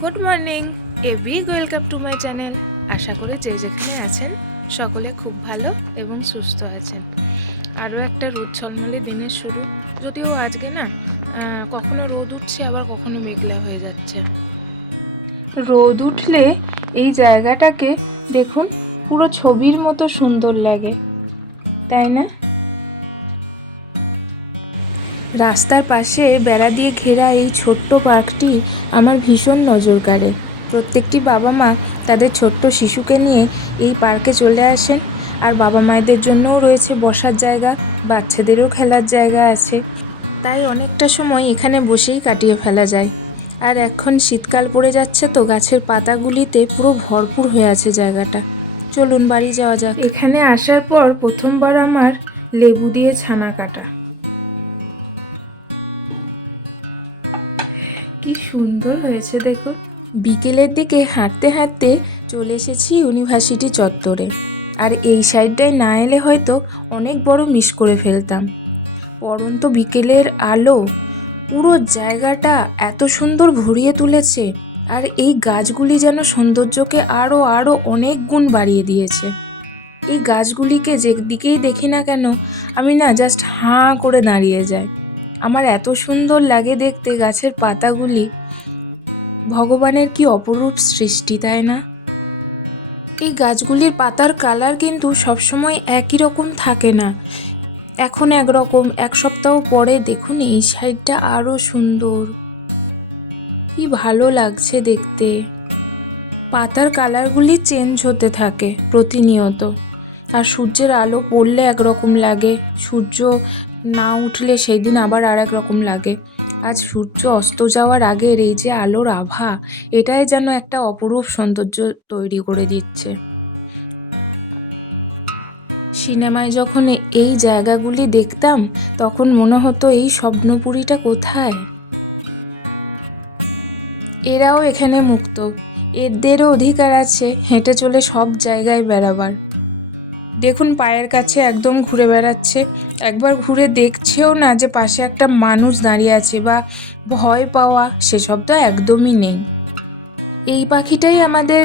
Good morning a big welcome to my channel. আশা করি যে যেখানে আছেন সকলে খুব ভালো এবং সুস্থ আছেন। আরও একটা রোদ ঝলমলে দিনের শুরু, যদিও আজকে না কখনো রোদ উঠছে আবার কখনো মেঘলা হয়ে যাচ্ছে। রোদ উঠলে এই জায়গাটাকে দেখুন পুরো ছবির মতো সুন্দর লাগে, তাই না? রাস্তার পাশে বেড়া দিয়ে ঘেরা এই ছোট্ট পার্কটি আমার ভীষণ নজর কাড়ে। প্রত্যেকটি বাবা মা তাদের ছোট্ট শিশুকে নিয়ে এই পার্কে চলে আসেন, আর বাবা মায়েদের জন্যও রয়েছে বসার জায়গা, বাচ্চাদেরও খেলার জায়গা আছে। তাই অনেকটা সময় এখানে বসেই কাটিয়ে ফেলা যায়। আর এখন শীতকাল পড়ে যাচ্ছে তো গাছের পাতাগুলিতে পুরো ভরপুর হয়ে আছে জায়গাটা। চলুন বাড়ি যাওয়া যাক। এখানে আসার পর প্রথমবার আমার লেবু দিয়ে ছানা কাটা। কি সুন্দর হয়েছে দেখুন। বিকেলের দিকে হাঁটতে হাঁটতে চলে এসেছি ইউনিভার্সিটি চত্বরে। আর এই সাইডটায় না এলে হয়তো অনেক বড় মিস করে ফেলতাম। পরন্ত বিকেলের আলো পুরো জায়গাটা এত সুন্দর ভরিয়ে তুলেছে, আর এই গাছগুলি যেন সৌন্দর্যকে আরও অনেক গুণ বাড়িয়ে দিয়েছে। এই গাছগুলিকে যেদিকেই দেখি না কেন আমি না জাস্ট হাঁ করে দাঁড়িয়ে যাই। আমার এত সুন্দর লাগে দেখতে গাছের পাতাগুলি। ভগবানের কি অপরূপ সৃষ্টি, তাই না? এই গাছগুলির পাতার কালার কিন্তু সবসময় একই রকম থাকে না। এখন একরকম, এক সপ্তাহ পরে দেখুন এই সাইডটা আরও সুন্দর। কি ভালো লাগছে দেখতে। পাতার কালারগুলি চেঞ্জ হতে থাকে প্রতিনিয়ত। আর সূর্যের আলো পড়লে একরকম লাগে, সূর্য না উঠলে সেই দিন আবার আর এক রকম লাগে। আজ সূর্য অস্ত যাওয়ার আগের এই যে আলোর আভা, এটাই যেন একটা অপরূপ সৌন্দর্য তৈরি করে দিচ্ছে। সিনেমায় যখন এই জায়গাগুলি দেখতাম তখন মনে হতো এই স্বপ্নপুরীটা কোথায়। এরাও এখানে মুক্ত, এদেরও অধিকার আছে হেঁটে চলে সব জায়গায় বেড়াবার। দেখুন পায়ের কাছে একদম ঘুরে বেড়াচ্ছে, একবার ঘুরে দেখছেও না যে পাশে একটা মানুষ দাঁড়িয়ে আছে বা ভয় পাওয়া সেসব তো একদমই নেই। এই পাখিটাই আমাদের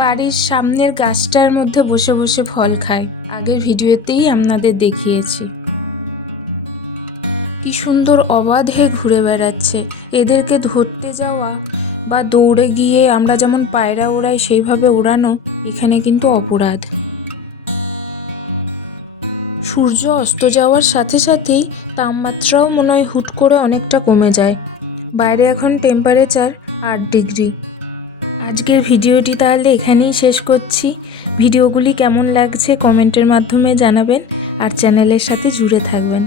বাড়ির সামনের গাছটার মধ্যে বসে বসে ফল খায়, আগের ভিডিওতেই আপনাদের দেখিয়েছি। কি সুন্দর অবাধে ঘুরে বেড়াচ্ছে। এদেরকে ধরতে যাওয়া বা দৌড়ে গিয়ে আমরা যেমন পায়রা ওড়াই সেইভাবে ওড়ানো এখানে কিন্তু অপরাধ। সূর্য অস্ত যাওয়ার সাথে সাথেই তাপমাত্রাও মনে হয় হুট করে অনেকটা কমে যায়। বাইরে এখন টেম্পারেচার 8 ডিগ্রি। আজকের ভিডিওটি তাহলে এখানেই শেষ করছি। ভিডিওগুলি কেমন লাগছে কমেন্টের মাধ্যমে জানাবেন, আর চ্যানেলের সাথে জুড়ে থাকবেন।